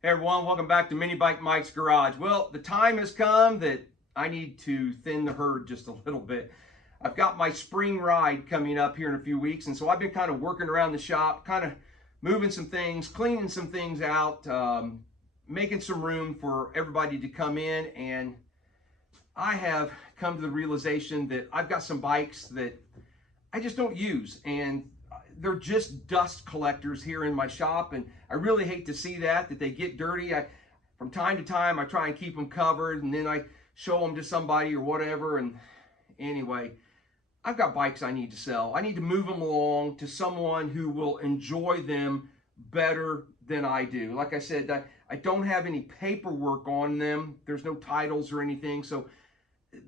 Hey everyone, welcome back to Mini Bike Mike's Garage. Well, the time has come that I need to thin the herd just a little bit. I've got my spring ride coming up here in a few weeks, and so I've been kind of working around the shop, kind of moving some things, cleaning some things out, making some room for everybody to come in, and I have come to the realization that I've got some bikes that I just don't use, and they're just dust collectors here in my shop, and I really hate to see that they get dirty. From time to time, I try and keep them covered, and then I show them to somebody or whatever. And anyway, I've got bikes I need to sell. I need to move them along to someone who will enjoy them better than I do. Like I said, I don't have any paperwork on them. There's no titles or anything, so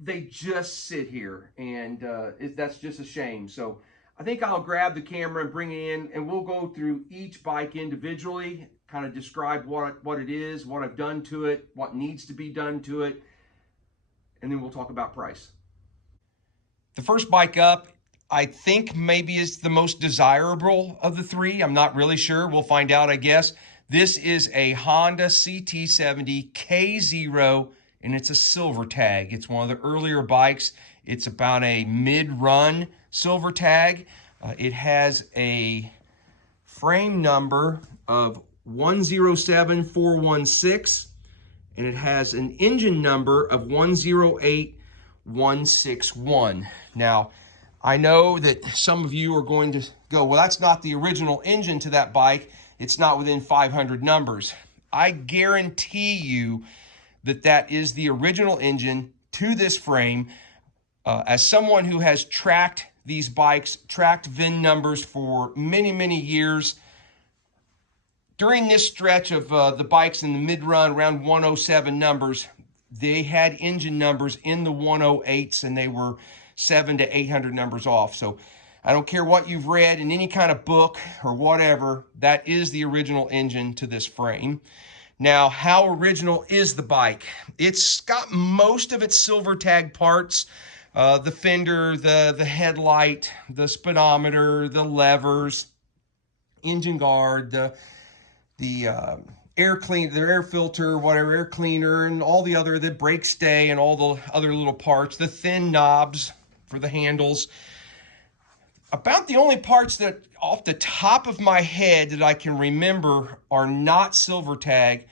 they just sit here, and that's just a shame. So I think I'll grab the camera and bring it in, and we'll go through each bike individually, kind of describe what it is, what I've done to it, what needs to be done to it, and then we'll talk about price. The first bike up, I think maybe is the most desirable of the three. I'm not really sure. We'll find out, I guess. This is a Honda CT70 K0, and it's a silver tag. It's one of the earlier bikes. It's about a mid-run silver tag. It has a frame number of 107416, and it has an engine number of 108161. Now, I know that some of you are going to go, well, that's not the original engine to that bike. It's not within 500 numbers. I guarantee you that that is the original engine to this frame. As someone who has tracked these bikes, tracked VIN numbers for many, many years, during this stretch of the bikes in the mid-run, around 107 numbers, they had engine numbers in the 108s, and they were 700 to 800 numbers off. So I don't care what you've read in any kind of book or whatever, that is the original engine to this frame. Now, how original is the bike? It's got most of its silver tag parts. The fender, the headlight, the speedometer, the levers, engine guard, the air clean, the air filter, whatever, air cleaner, and all the brake stay and all the other little parts, the thin knobs for the handles. About the only parts that off the top of my head that I can remember are not silver tag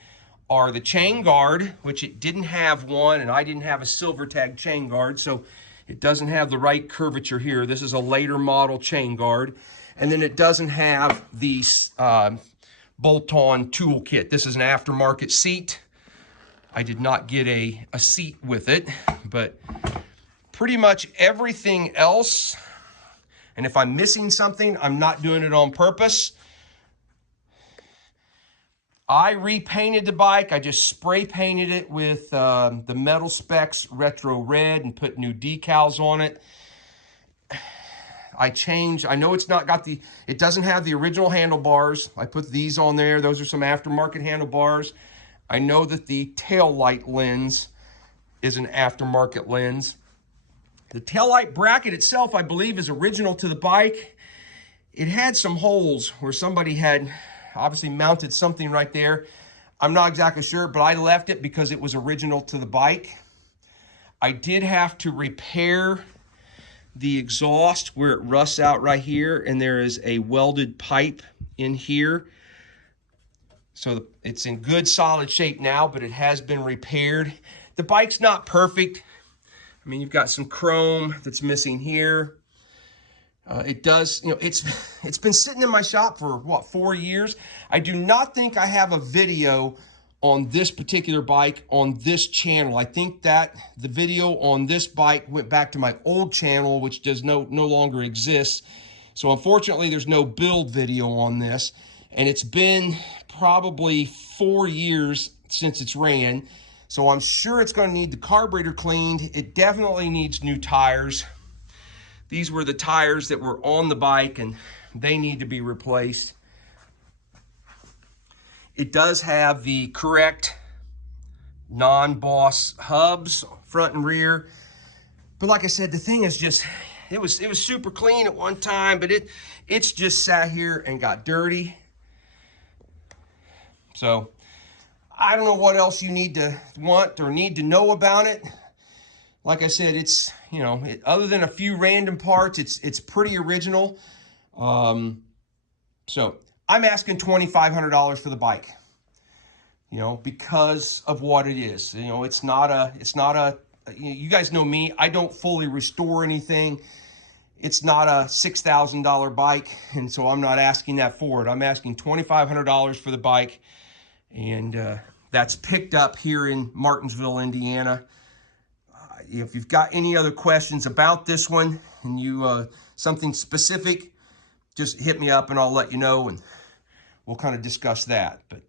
are the chain guard, which it didn't have one, and I didn't have a silver tag chain guard, so it doesn't have the right curvature here. This is a later model chain guard. And then it doesn't have the bolt-on tool kit. This is an aftermarket seat. I did not get a seat with it, but pretty much everything else, and if I'm missing something, I'm not doing it on purpose. I repainted the bike. I just spray painted it with the Metal Specs Retro Red and put new decals on it. I know it's not got it doesn't have the original handlebars. I put these on there. Those are some aftermarket handlebars. I know that the tail light lens is an aftermarket lens. The tail light bracket itself, I believe, is original to the bike. It had some holes where somebody had obviously mounted something right there. I'm not exactly sure, but I left it because it was original to the bike. I did have to repair the exhaust where it rusts out right here, and there is a welded pipe in here. So it's in good solid shape now, but it has been repaired. The bike's not perfect. I mean, you've got some chrome that's missing here. It does, it's been sitting in my shop for, 4 years? I do not think I have a video on this particular bike on this channel. I think that the video on this bike went back to my old channel, which does no longer exist. So unfortunately, there's no build video on this. And it's been probably 4 years since it's ran. So I'm sure it's going to need the carburetor cleaned. It definitely needs new tires. These were the tires that were on the bike, and they need to be replaced. It does have the correct non-boss hubs, front and rear. But like I said, the thing is just, it was super clean at one time, but it's just sat here and got dirty. So I don't know what else you need to know about it. Like I said, it's, you know, other than a few random parts, it's pretty original. So I'm asking $2,500 for the bike, you know, because of what it is. You know, it's not a, you guys know me, I don't fully restore anything. It's not a $6,000 bike, and so I'm not asking that for it. I'm asking $2,500 for the bike, and that's picked up here in Martinsville, Indiana. If you've got any other questions about this one and you something specific, just hit me up and I'll let you know, and we'll kind of discuss that. But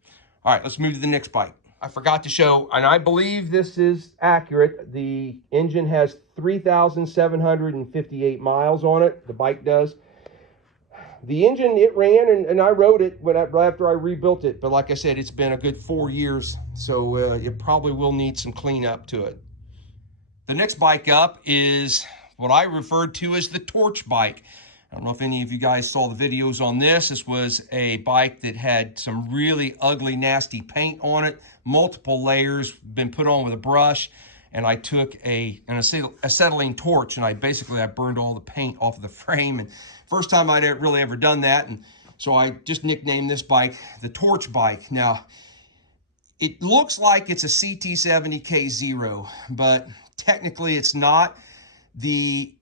all right, let's move to the next bike. I forgot to show, and I believe this is accurate, the engine has 3,758 miles on it. The bike does. The engine, it ran, and I rode it right after I rebuilt it. But like I said, it's been a good 4 years, so it probably will need some cleanup to it. The next bike up is what I referred to as the torch bike. I don't know if any of you guys saw the videos on this. This was a bike that had some really ugly, nasty paint on it. Multiple layers, been put on with a brush. And I took an acetylene torch, and I burned all the paint off of the frame. And first time I'd really ever done that. And so I just nicknamed this bike the torch bike. Now, it looks like it's a CT70 K0, but technically it's not. The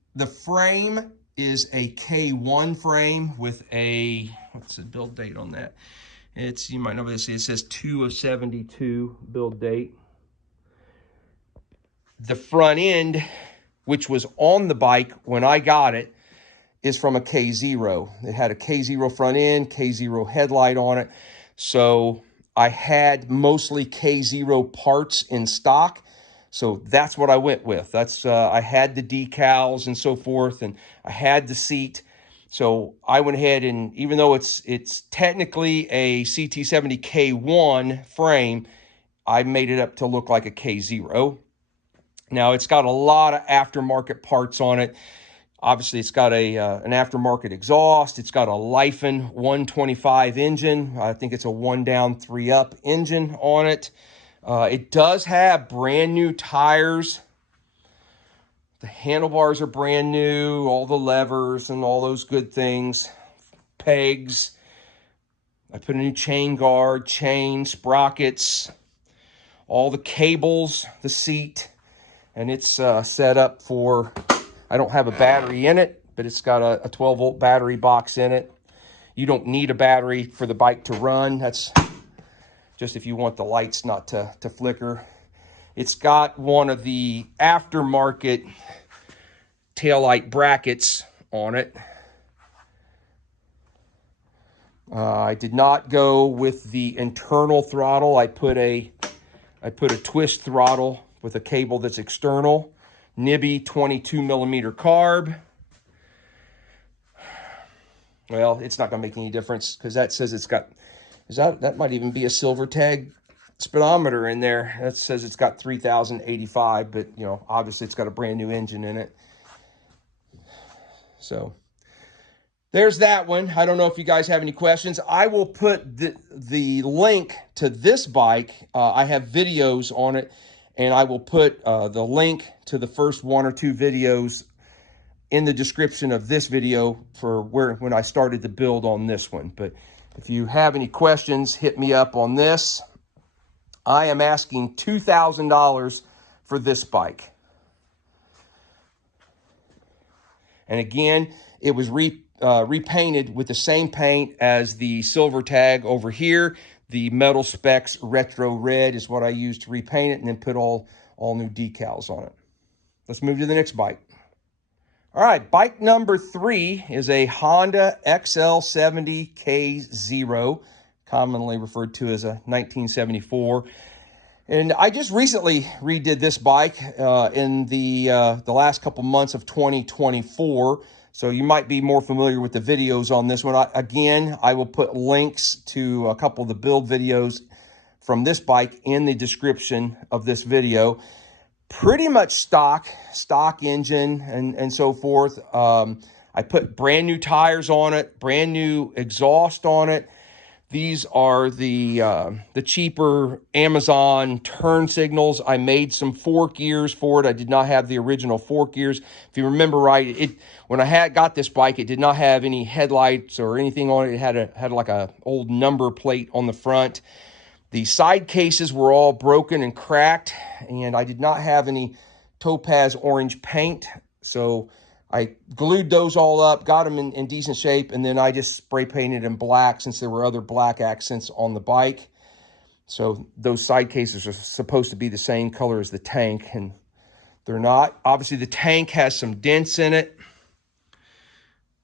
frame is a K1 frame with a, what's the build date on that? It's, you might know this, it says 2/72 build date. The front end, which was on the bike when I got it, is from a K0. It had a K0 front end, K0 headlight on it. So I had mostly K0 parts in stock. So that's what I went with. That's I had the decals and so forth, and I had the seat. So I went ahead, and even though it's technically a CT70 K1 frame, I made it up to look like a K0. Now, it's got a lot of aftermarket parts on it. Obviously, it's got an aftermarket exhaust. It's got a Lifen 125 engine. I think it's a 1 down, 3 up engine on it. It does have brand new tires. The handlebars are brand new, all the levers and all those good things. Pegs. I put a new chain guard, chain, sprockets, all the cables, the seat. And it's set up for, I don't have a battery in it, but it's got a 12-volt battery box in it. You don't need a battery for the bike to run. That's just if you want the lights not to flicker. It's got one of the aftermarket taillight brackets on it. I did not go with the internal throttle. I put a twist throttle with a cable that's external. Nibby 22 millimeter carb. Well, it's not going to make any difference because that says it's got, that might even be a silver tag speedometer in there. That says it's got 3,085, but you know, obviously it's got a brand new engine in it. So there's that one. I don't know if you guys have any questions. I will put the link to this bike. I have videos on it, and I will put the link to the first 1 or 2 videos in the description of this video for when I started the build on this one. But if you have any questions, hit me up on this. I am asking $2,000 for this bike. And again, it was repainted with the same paint as the silver tag over here. The Metal Specs Retro Red is what I used to repaint it, and then put all new decals on it. Let's move to the next bike. All right, bike number 3 is a Honda XL70 K0, commonly referred to as a 1974. And I just recently redid this bike in the last couple months of 2024. So you might be more familiar with the videos on this one. Again, I will put links to a couple of the build videos from this bike in the description of this video. Pretty much stock engine and so forth. I put brand new tires on it, brand new exhaust on it. These are the cheaper Amazon turn signals. I made some fork gears for it. I did not have the original fork gears. If you remember right, when I got this bike, it did not have any headlights or anything on it. It had like a old number plate on the front. The side cases were all broken and cracked, and I did not have any topaz orange paint. So I glued those all up, got them in decent shape, and then I just spray painted them black since there were other black accents on the bike. So those side cases are supposed to be the same color as the tank, and they're not. Obviously, the tank has some dents in it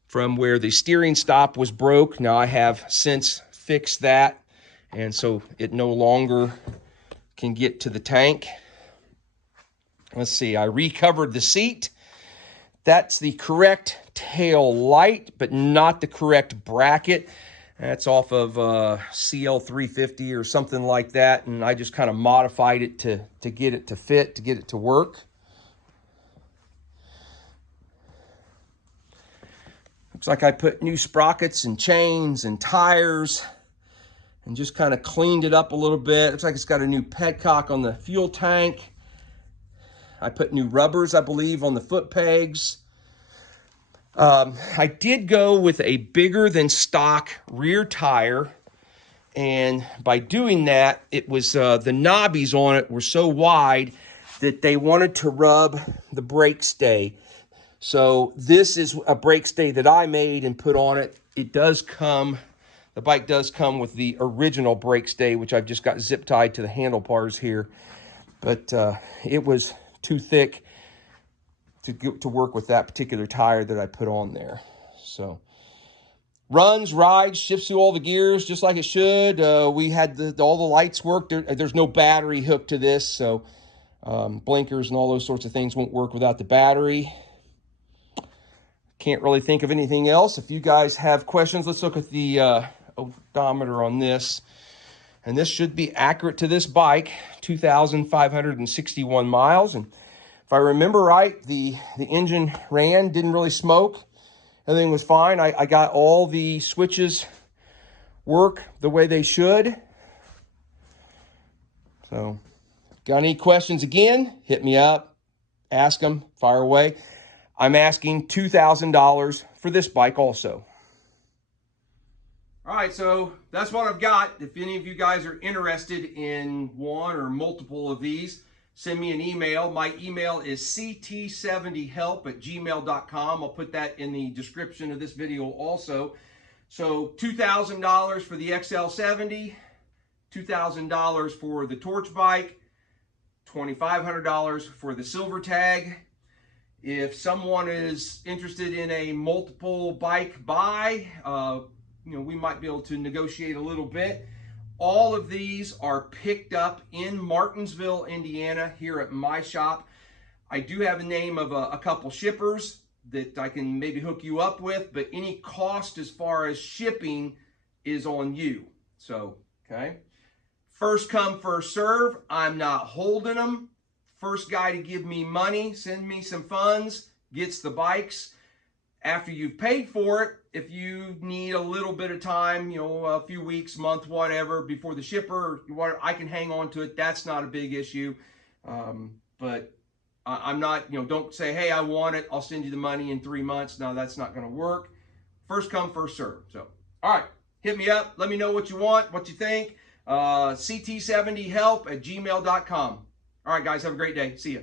from where the steering stop was broke. Now, I have since fixed that, and so it no longer can get to the tank. Let's see, I recovered the seat. That's the correct tail light, but not the correct bracket. That's off of CL350 or something like that, and I just kind of modified it to get it to fit, to get it to work. Looks like I put new sprockets and chains and tires and just kind of cleaned it up a little bit. Looks like it's got a new petcock on the fuel tank. I put new rubbers, I believe, on the foot pegs. I did go with a bigger than stock rear tire, and by doing that, it was the knobbies on it were so wide that they wanted to rub the brake stay. So this is a brake stay that I made and put on it. It does come, the bike does come with the original brake stay, which I've just got zip tied to the handlebars here, but it was too thick to work with that particular tire that I put on there. So runs, rides, shifts through all the gears just like it should. We had all the lights work. There's no battery hooked to this, so blinkers and all those sorts of things won't work without the battery. Can't really think of anything else. If you guys have questions, let's look at the odometer on this. And this should be accurate to this bike, 2,561 miles. And if I remember right, the engine ran, didn't really smoke. Everything was fine. I got all the switches work the way they should. So, got any questions again? Hit me up, ask them, fire away. I'm asking $2,000 for this bike also. All right, so that's what I've got. If any of you guys are interested in one or multiple of these, send me an email. My email is CT70help@gmail.com. I'll put that in the description of this video also. So $2,000 for the XL70, $2,000 for the torch bike, $2,500 for the silver tag. If someone is interested in a multiple bike buy, we might be able to negotiate a little bit. All of these are picked up in Martinsville, Indiana, here at my shop. I do have a name of a couple shippers that I can maybe hook you up with, but any cost as far as shipping is on you. So, okay. First come, first serve. I'm not holding them. First guy to give me money, send me some funds, gets the bikes. After you've paid for it, if you need a little bit of time, a few weeks, month, whatever, before the shipper, I can hang on to it. That's not a big issue. But I'm not, don't say, hey, I want it, I'll send you the money in 3 months. No, that's not going to work. First come, first serve. So, all right, hit me up. Let me know what you want, what you think. CT70help@gmail.com. All right, guys, have a great day. See ya.